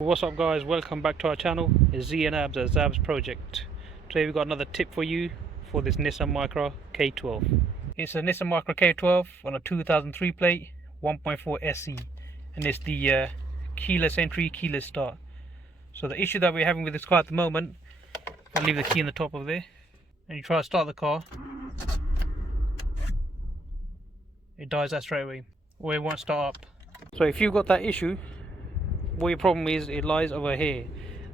What's up guys, welcome back to our channel. It's Z and Abs at Zab's Project. Today we've got another tip for you for this Nissan Micra K12. It's a Nissan Micra K12 on a 2003 plate, 1.4 SE, and it's the keyless entry, keyless start. So the issue that we're having with this car at the moment, I'll leave the key in the top of there, and you try to start the car, it dies out straight away, or it won't start up. So if you've got that issue, what your problem is, it lies over here.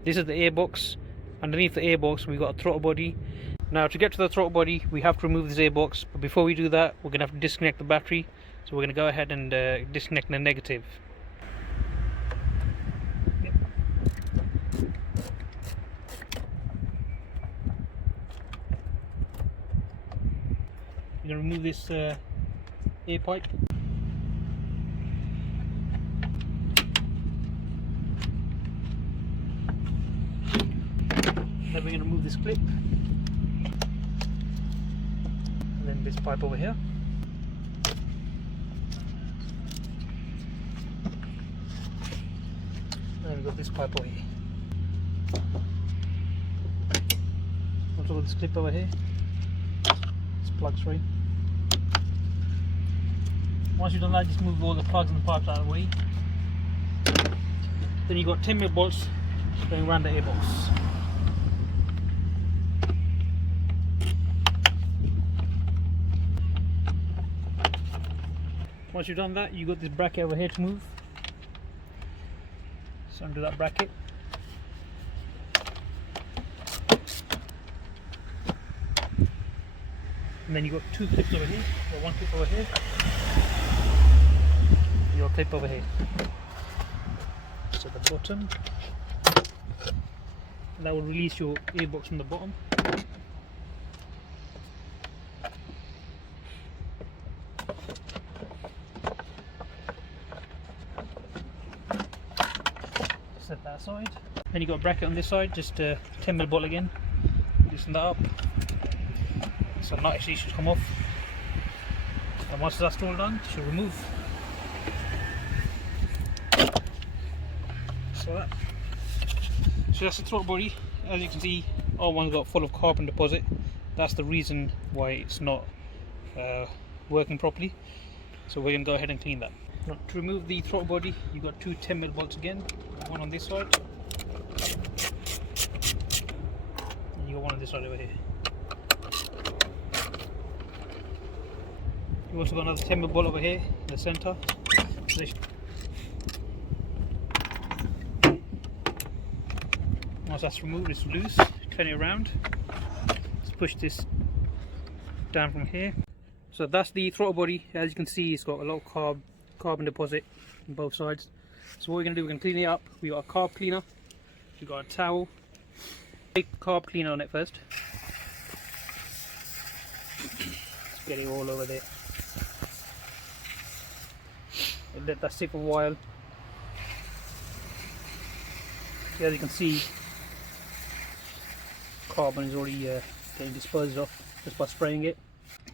This is the airbox. Underneath the airbox we got a throttle body. Now to get to the throttle body we have to remove this airbox, but before we do that we're going to have to disconnect the battery. So we're going to go ahead and disconnect the negative. You're going to remove this air pipe. Then we're going to remove this clip, and then this pipe over here. And we've got this pipe over here. Also got this clip over here. This plug straight. Once you've done that, just move all the plugs and the pipes out of the way. Then you've got 10mm bolts going around the airbox. Once you've done that, you've got this bracket over here to move. So undo that bracket. And then you've got two clips over here. You've got one clip over here. And your clip over here. So the bottom. And that will release your airbox from the bottom. Set that aside. Then you got a bracket on this side, just a 10mm bolt again. Loosen that up. So nut actually should come off. And once that's all done, it should remove. So that's the throttle body. As you can see, R1's got full of carbon deposit. That's the reason why it's not working properly. So we're going to go ahead and clean that. Now, to remove the throttle body, you've got two 10mm bolts again, one on this side, and you got one on this side over here. You've also got another 10mm bolt over here in the centre. Once that's removed, it's loose. Turn it around. Let's push this down from here. So that's the throttle body. As you can see, it's got a lot of carbon deposit on both sides. So what we're going to do, we're going to clean it up. We got a carb cleaner, we got a towel. Take the carb cleaner on it first. Let's get it all over there. And let that sit for a while. As you can see, carbon is already getting disposed of just by spraying it.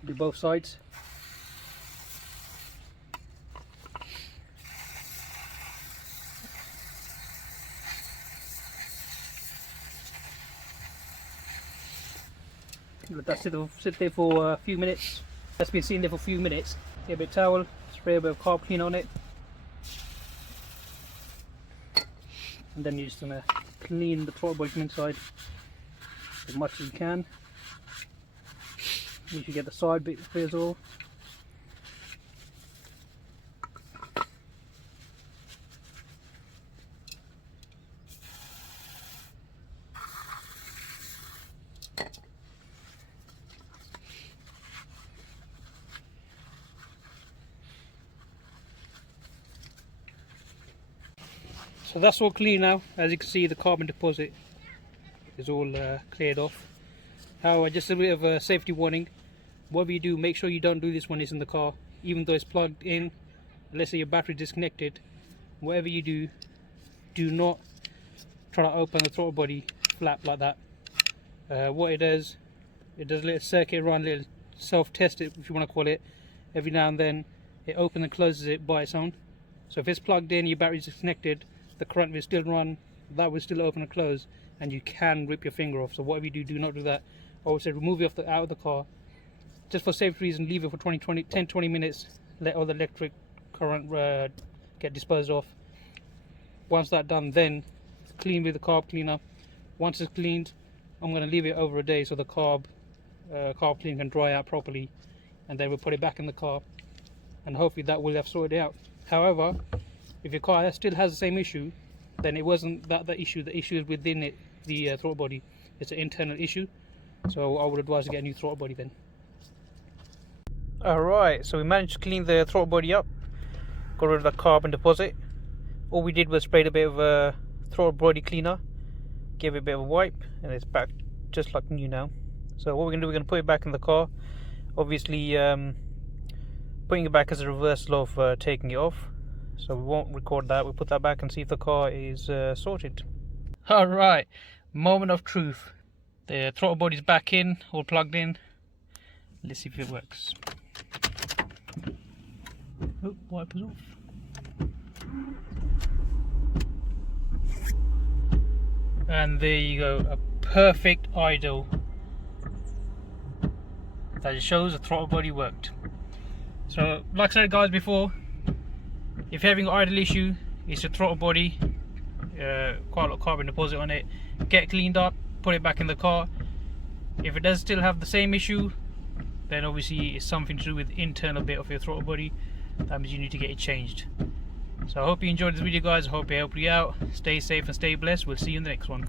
Do both sides. Let that sit there for a few minutes. That's been sitting there for a few minutes. Get a bit of towel, spray a bit of carb clean on it, and then you're just gonna clean the throttle body from inside as much as you can. You should get the side bit free as well. So that's all clean now. As you can see, the carbon deposit is all cleared off. However, just a bit of a safety warning. Whatever you do, make sure you don't do this when it's in the car. Even though it's plugged in, let's say your battery is disconnected, whatever you do, do not try to open the throttle body flap like that. What it does a little circuit run, little self-test it if you want to call it. Every now and then it opens and closes it by its own. So if it's plugged in, your battery's disconnected, the current will still run, that will still open and close, and you can rip your finger off. So whatever you do, do not do that. I would say remove it out of the car. Just for safety reason, leave it for 10-20 minutes, let all the electric current get disposed of. Once that's done, then clean with the carb cleaner. Once it's cleaned, I'm going to leave it over a day so the carb cleaner can dry out properly, and then we'll put it back in the car, and hopefully that will have sorted it out. However, if your car still has the same issue, then it wasn't the issue. The issue is within it, the throttle body. It's an internal issue, so I would advise to get a new throttle body then. Alright, so we managed to clean the throttle body up, got rid of the carbon deposit. All we did was sprayed a bit of throttle body cleaner, gave it a bit of a wipe, and it's back just like new now. So what we're going to do, we're going to put it back in the car. Obviously putting it back as a reversal of taking it off, so we won't record that. We'll put that back and see if the car is sorted. Alright, moment of truth. The throttle body's back in, all plugged in. Let's see if it works. Oh, wipers off. And there you go, a perfect idle. That just shows the throttle body worked. So, like I said guys before, if you're having an idle issue, it's your throttle body, quite a lot of carbon deposit on it. Get it cleaned up, put it back in the car. If it does still have the same issue, then obviously it's something to do with the internal bit of your throttle body. That means you need to get it changed. So I hope you enjoyed this video guys, I hope it helped you out. Stay safe and stay blessed. We'll see you in the next one.